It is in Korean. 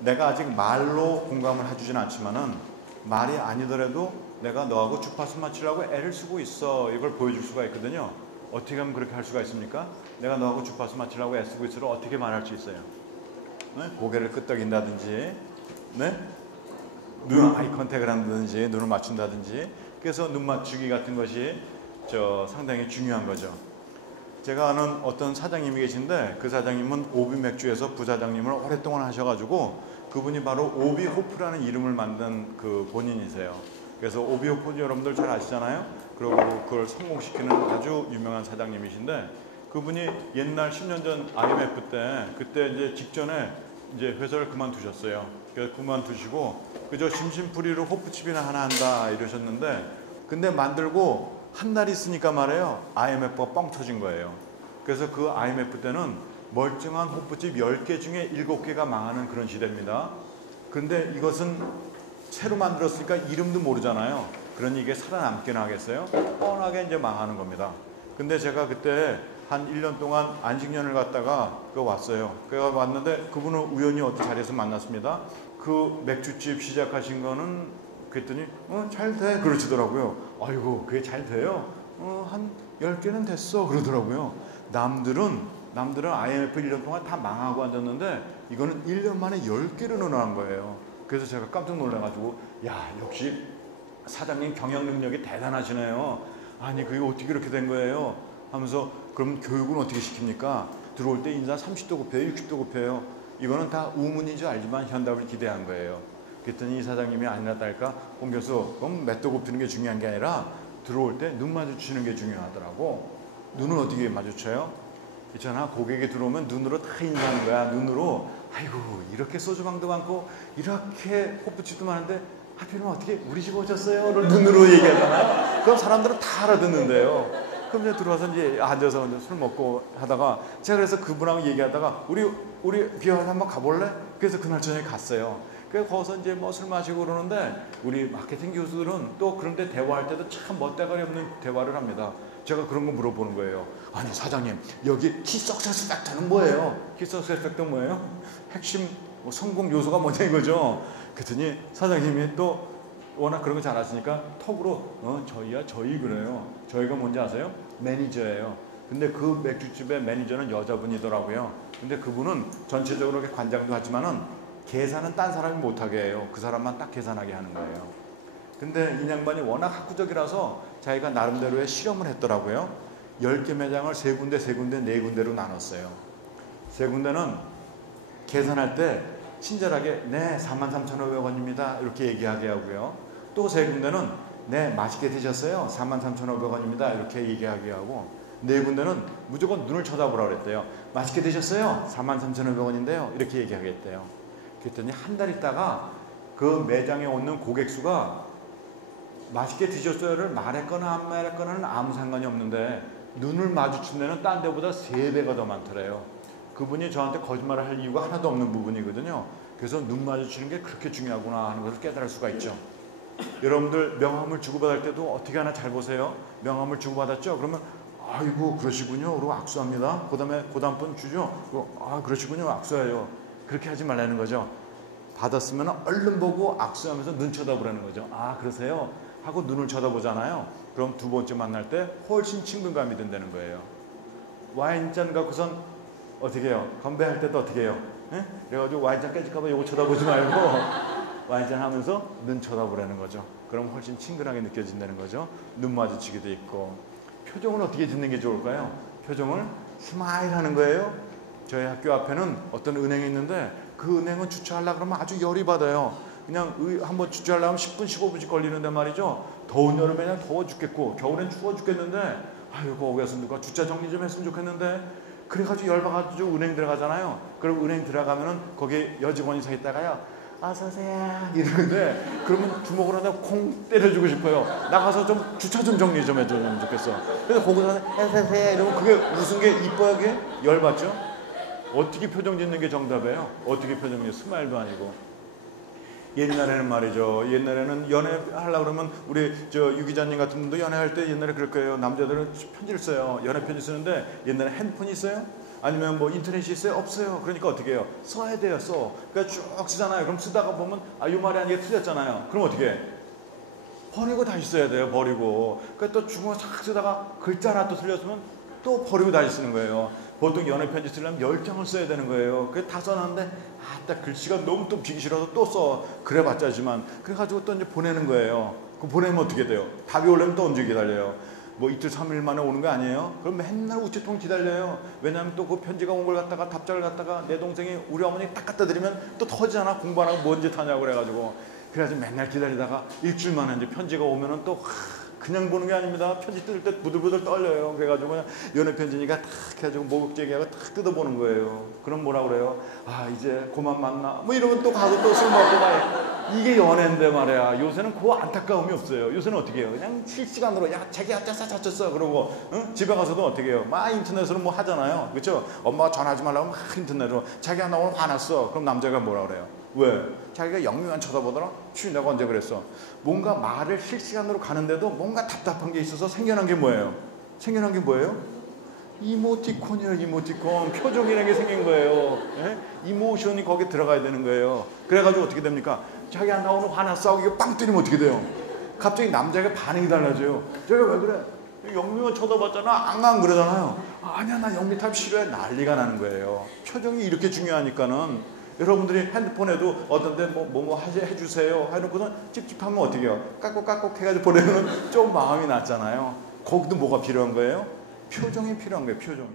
내가 아직 말로 공감을 해주진 않지만은 말이 아니더라도 내가 너하고 주파수 맞추려고 애를 쓰고 있어. 이걸 보여줄 수가 있거든요. 어떻게 하면 그렇게 할 수가 있습니까? 내가 너하고 주파수 맞추려고 애쓰고 있어를 어떻게 말할 수 있어요? 네? 고개를 끄덕인다든지, 네? 눈 아이 컨택을 한다든지, 눈을 맞춘다든지. 그래서 눈 맞추기 같은 것이 상당히 중요한 거죠. 제가 아는 어떤 사장님이 계신데 그 사장님은 오비 맥주에서 부사장님을 오랫동안 하셔가지고 그분이 바로 오비 호프라는 이름을 만든 그 본인이세요. 그래서 오비 호프 여러분들 잘 아시잖아요. 그리고 그걸 성공시키는 아주 유명한 사장님이신데 그분이 옛날 10년 전 IMF 때 그때 이제 직전에 이제 회사를 그만두셨어요. 그래서 그만두시고 그저 심심풀이로 호프집이나 하나 한다 이러셨는데 근데 만들고 한 달 있으니까 말이에요. IMF가 뻥 터진 거예요. 그래서 그 IMF 때는 멀쩡한 호프집 10개 중에 7개가 망하는 그런 시대입니다. 그런데 이것은 새로 만들었으니까 이름도 모르잖아요. 그러니 이게 살아남기는 하겠어요? 뻔하게 이제 망하는 겁니다. 근데 제가 그때 한 1년 동안 안식년을 갔다가 왔어요. 그래서 왔는데 그분은 우연히 어떤 자리에서 만났습니다. 그 맥주집 시작하신 거는 그랬더니 잘 돼 그러시더라고요. 아이고 그게 잘 돼요? 한 10개는 됐어 그러더라고요. 남들은 IMF 1년 동안 다 망하고 앉았는데 이거는 1년 만에 10개를 늘어난 거예요. 그래서 제가 깜짝 놀라가지고 야 역시 사장님 경영 능력이 대단하시네요. 아니 그게 어떻게 이렇게 된 거예요? 하면서 그럼 교육은 어떻게 시킵니까? 들어올 때 인사 30도 굽혀요 60도 굽혀요. 이거는 다 우문인지 알지만 현답을 기대한 거예요. 그랬더니 이 사장님이 아니라달까 홍 교수 그럼 몇 도 굽히는 게 중요한 게 아니라 들어올 때 눈 마주치는 게 중요하더라고. 눈을 어떻게 마주쳐요? 있잖아 고객이 들어오면 눈으로 다 인사하는 거야. 눈으로 아이고 이렇게 소주방도 많고 이렇게 호프집도 많은데 하필이면 어떻게 우리 집 오셨어요? 를 눈으로 얘기하잖아요. 그럼 사람들은 다 알아듣는데요. 그럼 이제 들어와서 이제 앉아서 이제 술 먹고 하다가 제가 그래서 그분하고 얘기하다가 우리 비어를 한번 가볼래? 그래서 그날 저녁에 갔어요. 그래서 거기서 이제 뭐 술 마시고 그러는데 우리 마케팅 교수들은 또 그런데 대화할 때도 참 멋대가리 없는 대화를 합니다. 제가 그런 거 물어보는 거예요. 아니 사장님 여기 키 석세스 팩터는 뭐예요? 키 석세스 팩터는 뭐예요? 핵심 성공 요소가 뭐냐 이거죠. 그랬더니 사장님이 또 워낙 그런 거 잘 아시니까 톡으로 저희야 저희 그래요. 저희가 뭔지 아세요? 매니저예요. 근데 그 맥주집의 매니저는 여자분이더라고요. 근데 그분은 전체적으로 관장도 하지만은 계산은 딴 사람이 못하게 해요. 그 사람만 딱 계산하게 하는 거예요. 근데 이 양반이 워낙 학구적이라서 자기가 나름대로의 실험을 했더라고요. 10개 매장을 3군데, 4군데로 나눴어요. 3군데는 계산할 때 친절하게 네 43,500원입니다 이렇게 얘기하게 하고요. 또 3군데는 네 맛있게 드셨어요 43,500원입니다 이렇게 얘기하게 하고 4군데는 무조건 눈을 쳐다보라고 그랬대요. 맛있게 드셨어요? 43,500원인데요 이렇게 얘기하겠대요. 그랬더니 한 달 있다가 그 매장에 오는 고객 수가 맛있게 드셨어요를 말했거나 안 말했거나는 아무 상관이 없는데 눈을 마주친 데는 딴 데보다 3배가 더 많더래요. 그분이 저한테 거짓말을 할 이유가 하나도 없는 부분이거든요. 그래서 눈 마주치는 게 그렇게 중요하구나 하는 것을 깨달을 수가 있죠. 여러분들 명함을 주고받을 때도 어떻게 하나 잘 보세요. 명함을 주고받았죠? 그러면 아이고 그러시군요. 그리고 악수합니다. 그 다음에 그 다음 분 주죠. 아 그러시군요. 악수해요. 그렇게 하지 말라는 거죠. 받았으면 얼른 보고 악수하면서 눈 쳐다보라는 거죠. 아 그러세요? 하고 눈을 쳐다보잖아요. 그럼 두 번째 만날 때 훨씬 친근감이 든다는 거예요. 와인잔 갖고선 어떻게 해요? 건배할 때도 어떻게 해요? 예? 그래가지고 와인잔 깨질까봐 이거 쳐다보지 말고 와인잔 하면서 눈 쳐다보라는 거죠. 그럼 훨씬 친근하게 느껴진다는 거죠. 눈 마주치기도 있고. 표정을 어떻게 짓는 게 좋을까요? 표정을 스마일 하는 거예요. 저희 학교 앞에는 어떤 은행이 있는데 그 은행은 주차하려고 그러면 아주 열이 받아요. 그냥 한번 주차하려면 10분 15분씩 걸리는데 말이죠. 더운 여름에 그냥 더워 죽겠고 겨울엔 추워 죽겠는데 아이고 거기서 누가 주차 정리 좀 했으면 좋겠는데 그래가지고 열받아가지고 은행 들어가잖아요. 그럼 은행 들어가면은 거기 여직원이 서 있다가요. 어서오세요 이러는데 그러면 주먹으로 하다 콩 때려주고 싶어요. 나가서 좀 주차 좀 정리 좀 해주면 좋겠어. 그래서 거기서 어서오세요 이러면 그게 무슨 게 이뻐요 그게? 열받죠? 어떻게 표정 짓는 게 정답이에요? 어떻게 표정 짓는 게 스마일도 아니고. 옛날에는 말이죠. 옛날에는 연애하려고 그러면 우리 유 기자님 같은 분도 연애할 때 옛날에 그럴 거예요. 남자들은 편지를 써요. 연애 편지 쓰는데 옛날에 핸드폰이 있어요? 아니면 뭐 인터넷이 있어요? 없어요. 그러니까 어떻게 해요? 써야 돼요. 써. 그러니까 쭉 쓰잖아요. 그럼 쓰다가 보면 아, 이 말이 아니게 틀렸잖아요. 그럼 어떻게 해? 버리고 다시 써야 돼요. 버리고. 그러니까 또 중국어 싹 쓰다가 글자 하나 또 틀렸으면 또 버리고 다시 쓰는 거예요. 보통 연애 편지 쓰려면 10장을 써야 되는 거예요. 그래 다 써놨는데 아, 딱 글씨가 너무 또 비기 싫어서 또 써. 그래봤자지만 그래가지고 또 이제 보내는 거예요. 그 보내면 어떻게 돼요? 답이 오려면 또 언제 기다려요? 뭐 이틀 3일 만에 오는 거 아니에요? 그럼 맨날 우체통 기다려요. 왜냐하면 또 그 편지가 온 걸 갖다가 답장을 갖다가 내 동생이 우리 어머니 딱 갖다 드리면 또 터지잖아. 공부 안 하고 뭔 짓 하냐고 그래가지고 그래가지고 맨날 기다리다가 일주일 만에 이제 편지가 오면은 또 그냥 보는 게 아닙니다. 편지 뜯을 때 부들부들 떨려요. 그래가지고 그냥 연애 편지니까 탁 해가지고 목욕제기하고 탁 뜯어보는 거예요. 그럼 뭐라 그래요? 아 이제 그만 만나. 뭐 이러면 또 가서 또 술 먹고 막 이게 연애인데 말이야. 요새는 그 안타까움이 없어요. 요새는 어떻게 해요? 그냥 실시간으로 야 자기야 짰어 그러고 응? 집에 가서도 어떻게 해요? 막 인터넷으로 뭐 하잖아요. 그렇죠? 엄마가 전화하지 말라고 막 인터넷으로 자기야 나 오늘 화났어. 그럼 남자가 뭐라 그래요? 왜? 자기가 영유한 쳐다보더라? 추 내가 언제 그랬어? 뭔가 말을 실시간으로 가는데도 뭔가 답답한 게 있어서 생겨난 게 뭐예요? 생겨난 게 뭐예요? 이모티콘이에요. 이모티콘. 표정이라는 게 생긴 거예요. 예? 이모션이 거기에 들어가야 되는 거예요. 그래가지고 어떻게 됩니까? 자기야 나 오늘 화났어. 이거 빵 때리면 어떻게 돼요? 갑자기 남자가 반응이 달라져요. 저기 왜 그래? 영미만 쳐다봤잖아. 앙앙 그러잖아요. 아니야 나 영미 탑 싫어해. 난리가 나는 거예요. 표정이 이렇게 중요하니까는 여러분들이 핸드폰에도 어떤데 뭐 해주세요 해놓고는 찝찝하면 어떻게 해요? 깍깍깍깍 해가지고 보내면 좀 마음이 낫잖아요. 거기도 뭐가 필요한 거예요? 표정이 필요한 거예요. 표정이.